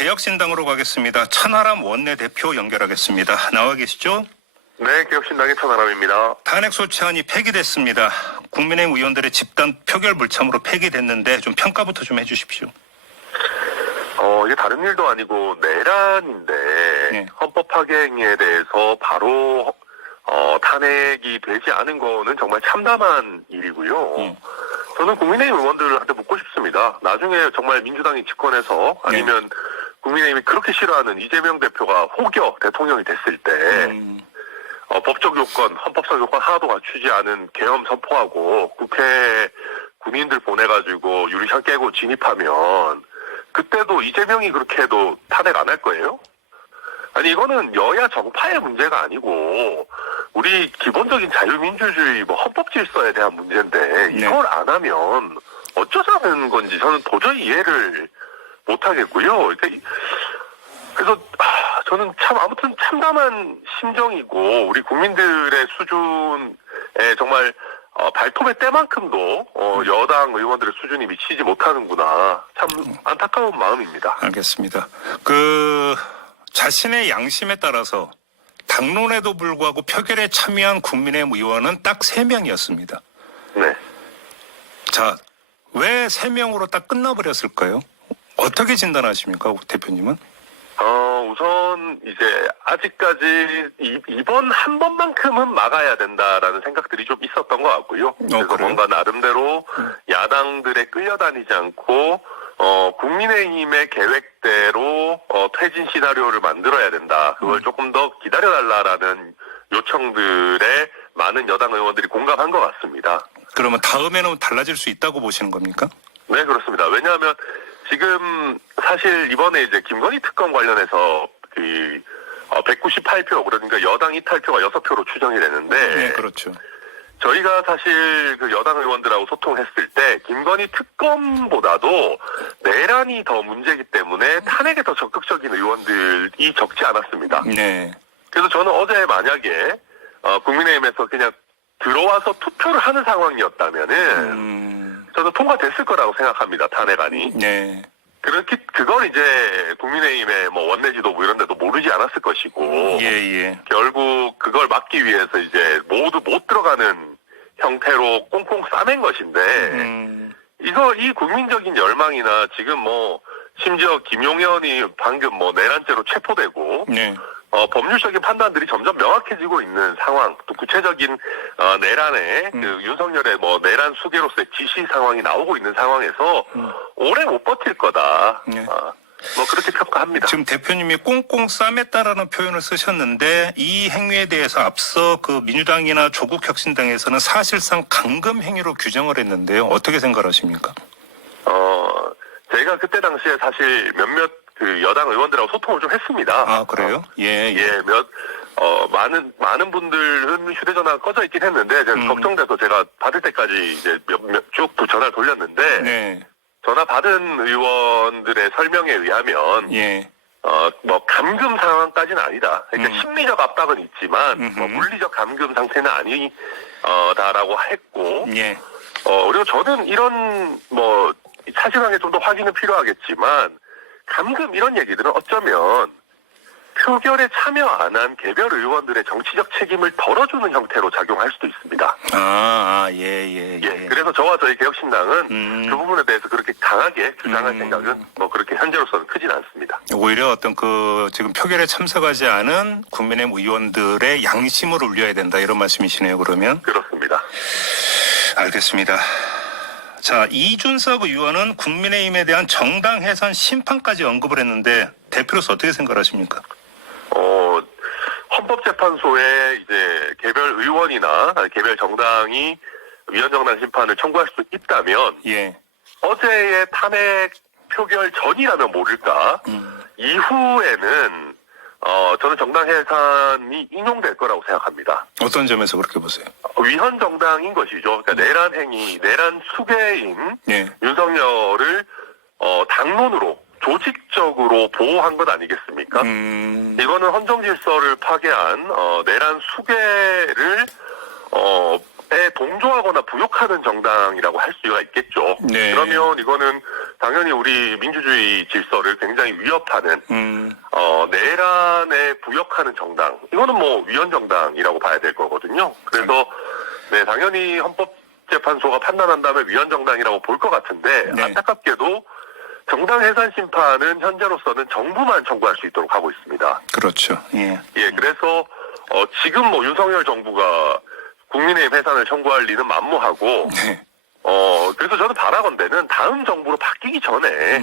개혁신당으로 가겠습니다. 천하람 원내대표 연결하겠습니다. 나와 계시죠? 네, 개혁신당의 천하람입니다. 탄핵소추안이 폐기됐습니다. 국민의힘 의원들의 집단 표결 불참으로 폐기됐는데 좀 평가부터 좀 해주십시오. 이게 다른 일도 아니고 내란인데 네. 헌법 파괴행위에 대해서 바로 탄핵이 되지 않은 거는 정말 참담한 일이고요. 저는 국민의힘 의원들한테 묻고 싶습니다. 나중에 정말 민주당이 집권해서 아니면 국민의힘이 그렇게 싫어하는 이재명 대표가 혹여 대통령이 됐을 때 법적 요건, 헌법적 요건 하나도 갖추지 않은 계엄 선포하고 국회 군인들 보내가지고 유리창 깨고 진입하면 그때도 이재명이 그렇게 해도 탄핵 안 할 거예요? 아니 이거는 여야 정파의 문제가 아니고 우리 기본적인 자유민주주의 헌법 질서에 대한 문제인데 이걸 안 하면 어쩌자는 건지 저는 도저히 이해를 못 하겠고요. 그래서 저는 참 아무튼 참담한 심정이고 우리 국민들의 수준에 정말 발톱의 때만큼도 여당 의원들의 수준이 미치지 못하는구나. 참 안타까운 마음입니다. 알겠습니다. 자신의 양심에 따라서 당론에도 불구하고 표결에 참여한 국민의힘 의원은 딱 3명이었습니다. 네. 자, 왜 3명으로 딱 끝나버렸을까요? 어떻게 진단하십니까, 대표님은? 우선 이제 아직까지 이번 한 번만큼은 막아야 된다라는 생각들이 좀 있었던 것 같고요. 그래서 그래요? 뭔가 나름대로 야당들에 끌려다니지 않고 국민의힘의 계획대로 퇴진 시나리오를 만들어야 된다. 그걸 조금 더 기다려달라라는 요청들에 많은 여당 의원들이 공감한 것 같습니다. 그러면 다음에는 달라질 수 있다고 보시는 겁니까? 네, 그렇습니다. 왜냐하면 지금 사실 이번에 이제 김건희 특검 관련해서 198표 그러니까 여당 이탈표가 6표로 추정이 되는데 네, 그렇죠. 저희가 사실 여당 의원들하고 소통했을 때 김건희 특검보다도 내란이 더 문제이기 때문에 탄핵에 더 적극적인 의원들이 적지 않았습니다. 네. 그래서 저는 어제 만약에 국민의힘에서 그냥 들어와서 투표를 하는 상황이었다면은 저는 통과됐을 거라고 생각합니다. 탄핵안이. 네. 그걸 이제 국민의힘의 원내 지도부 이런 데도 모르지 않았을 것이고. 예. 결국 그걸 막기 위해서 이제 모두 못 들어가는 형태로 꽁꽁 싸맨 것인데. 이 국민적인 열망이나 지금 심지어 김용현이 방금 내란죄로 체포되고. 네. 법률적인 판단들이 점점 명확해지고 있는 상황, 또 구체적인 내란의 윤석열의 내란 수계로서의 지시 상황이 나오고 있는 상황에서 오래 못 버틸 거다. 네. 그렇게 평가합니다. 지금 대표님이 꽁꽁 싸맸다라는 표현을 쓰셨는데 이 행위에 대해서 앞서 민주당이나 조국혁신당에서는 사실상 감금 행위로 규정을 했는데요. 어떻게 생각하십니까? 제가 그때 당시에 사실 몇몇 여당 의원들하고 소통을 좀 했습니다. 아, 그래요? 예. 많은 분들은 휴대전화가 꺼져 있긴 했는데, 제가 걱정돼서 제가 받을 때까지 이제 쭉 전화를 돌렸는데, 네. 전화 받은 의원들의 설명에 의하면, 예. 감금 상황까지는 아니다. 그러니까 심리적 압박은 있지만, 물리적 감금 상태는 아니다라고 했고, 예. 그리고 저는 이런, 사실관계 좀 더 확인은 필요하겠지만, 감금 이런 얘기들은 어쩌면 표결에 참여 안 한 개별 의원들의 정치적 책임을 덜어주는 형태로 작용할 수도 있습니다. 예. 그래서 저와 저희 개혁신당은 그 부분에 대해서 그렇게 강하게 주장할 생각은 그렇게 현재로서는 크진 않습니다. 오히려 어떤 지금 표결에 참석하지 않은 국민의힘 의원들의 양심을 울려야 된다 이런 말씀이시네요. 그러면 그렇습니다. 알겠습니다. 자, 이준석 의원은 국민의힘에 대한 정당 해산 심판까지 언급을 했는데 대표로서 어떻게 생각하십니까? 헌법재판소에 이제 개별 의원이나 개별 정당이 위헌정당 심판을 청구할 수 있다면 어제의 탄핵 표결 전이라면 모를까 이후에는 저는 정당 해산이 인용될 거라고 생각합니다. 어떤 점에서 그렇게 보세요? 위헌 정당인 것이죠. 그러니까 내란 행위, 내란 수괴인 윤석열을 당론으로 조직적으로 보호한 것 아니겠습니까? 이거는 헌정 질서를 파괴한 내란 수괴를 동조하거나 부욕하는 정당이라고 할 수가 있겠죠. 그러면 이거는 당연히 우리 민주주의 질서를 굉장히 위협하는 음. 내란에 부역하는 정당, 이거는 뭐 위헌정당이라고 봐야 될 거거든요. 그래서 네, 당연히 헌법재판소가 판단한 다음에 위헌정당이라고 볼 것 같은데 네. 안타깝게도 정당 해산 심판은 현재로서는 정부만 청구할 수 있도록 하고 있습니다. 그렇죠. 예. 예, 그래서 지금 뭐 윤석열 정부가 국민의힘 해산을 청구할 리는 만무하고 네. 그래서 저는 바라건대는 다음 정부로 바뀌기 전에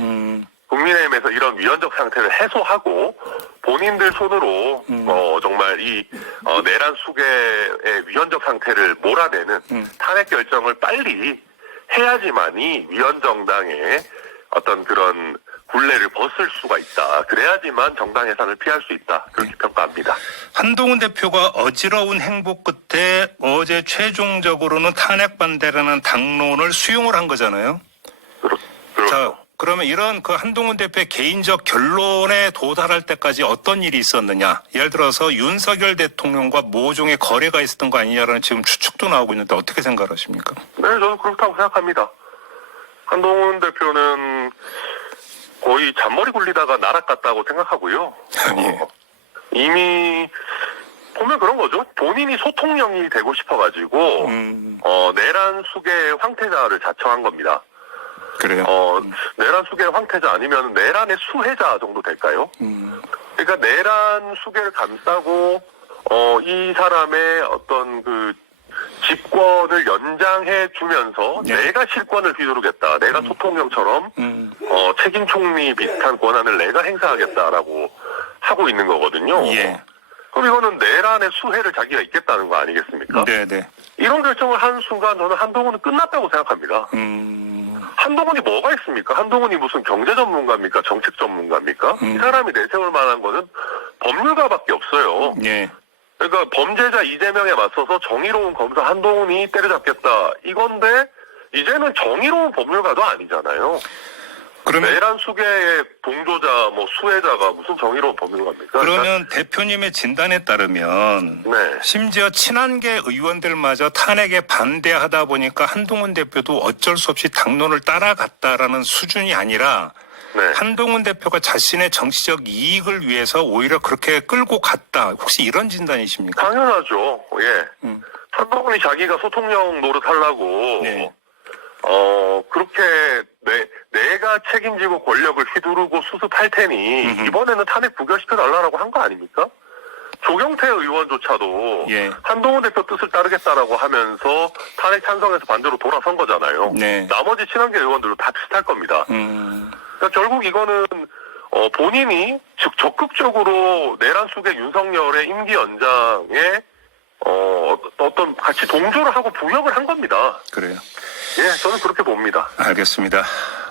국민의힘에서 이런 위헌적 상태를 해소하고 본인들 손으로 정말 이 내란 수계의 위헌적 상태를 몰아내는 탄핵 결정을 빨리 해야지만이 위헌정당의 어떤 그런 굴레를 벗을 수가 있다. 그래야지만 정당 해산을 피할 수 있다. 그렇게 평가합니다. 한동훈 대표가 어지러운 행보 끝에 어제 최종적으로는 탄핵 반대라는 당론을 수용을 한 거잖아요. 그렇죠. 자, 그러면 이런 그 한동훈 대표의 개인적 결론에 도달할 때까지 어떤 일이 있었느냐? 예를 들어서 윤석열 대통령과 모종의 거래가 있었던 거 아니냐라는 지금 추측도 나오고 있는데 어떻게 생각하십니까? 네, 저는 그렇다고 생각합니다. 한동훈 대표는 거의 잔머리 굴리다가 날아갔다고 생각하고요. 예. 이미 보면 그런 거죠. 본인이 소통령이 되고 싶어가지고 내란 수계의 황태자를 자청한 겁니다. 그래요. 내란 수계의 황태자 아니면 내란의 수혜자 정도 될까요? 그러니까 내란 수계를 감싸고 이 사람의 어떤 그 집권을 연장해 주면서 네. 내가 실권을 휘두르겠다. 내가 소통령처럼 책임 총리 비슷한 권한을 내가 행사하겠다라고 하고 있는 거거든요. 예. 그럼 이거는 내란의 수혜를 자기가 있겠다는 거 아니겠습니까? 네네. 이런 결정을 한 순간 저는 한동훈은 끝났다고 생각합니다. 한동훈이 뭐가 있습니까? 한동훈이 무슨 경제 전문가입니까? 정책 전문가입니까? 이 사람이 내세울 만한 거는 법률가밖에 없어요. 예. 그러니까 범죄자 이재명에 맞서서 정의로운 검사 한동훈이 때려잡겠다. 이건데 이제는 정의로운 법률가도 아니잖아요. 그러면 내란 수계의 동조자, 뭐 수혜자가 무슨 정의로운 법률가입니까? 그러면 대표님의 진단에 따르면 네. 심지어 친한계 의원들마저 탄핵에 반대하다 보니까 한동훈 대표도 어쩔 수 없이 당론을 따라갔다라는 수준이 아니라 네. 한동훈 대표가 자신의 정치적 이익을 위해서 오히려 그렇게 끌고 갔다. 혹시 이런 진단이십니까? 당연하죠. 예. 한동훈이 자기가 소통령 노릇하려고 네. 그렇게 내가 책임지고 권력을 휘두르고 수습할 테니 이번에는 탄핵 부결시켜달라고 한 거 아닙니까? 조경태 의원조차도 예. 한동훈 대표 뜻을 따르겠다라고 하면서 탄핵 찬성해서 반대로 돌아선 거잖아요. 네. 나머지 친한계 의원들도 다 비슷할 겁니다. 그러니까 결국 이거는 본인이 즉 적극적으로 내란 수계 윤석열의 임기 연장에 어떤 같이 동조를 하고 부역을 한 겁니다. 그래요. 예, 저는 그렇게 봅니다. 알겠습니다.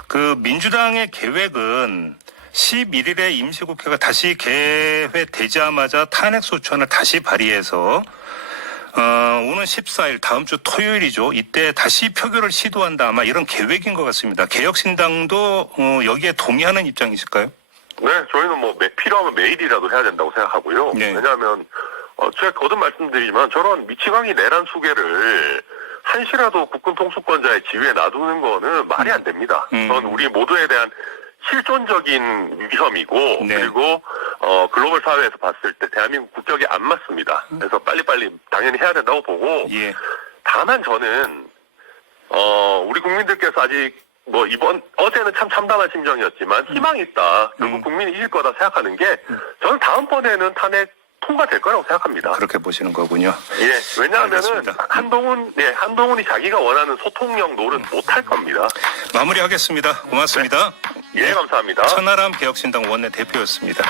그 민주당의 계획은 11일에 임시국회가 다시 개회되자마자 탄핵소추안을 다시 발의해서 오는 14일 다음 주 토요일이죠. 이때 다시 표결을 시도한다 아마 이런 계획인 것 같습니다. 개혁신당도 여기에 동의하는 입장이실까요? 네, 저희는 뭐 필요하면 매일이라도 해야 된다고 생각하고요. 네. 왜냐하면 제가 거듭 말씀드리지만 저런 미치광이 내란 수계를 한시라도 국군 통수권자의 지위에 놔두는 거는 말이 안 됩니다. 그건 우리 모두에 대한 실존적인 위험이고 네. 그리고 글로벌 사회에서 봤을 때 대한민국 국격에 안 맞습니다. 그래서 빨리빨리 당연히 해야 된다고 보고 예. 다만 저는 우리 국민들께서 아직 뭐 어제는 참 참담한 심정이었지만 희망이 있다. 결국 국민이 이길 거다 생각하는 게 저는 다음번에는 탄핵 통과될 거라고 생각합니다. 그렇게 보시는 거군요. 예, 왜냐하면은 알겠습니다. 한동훈이 자기가 원하는 소통령 노릇 못할 겁니다. 마무리하겠습니다. 고맙습니다. 예, 감사합니다. 천하람 개혁신당 원내 대표였습니다.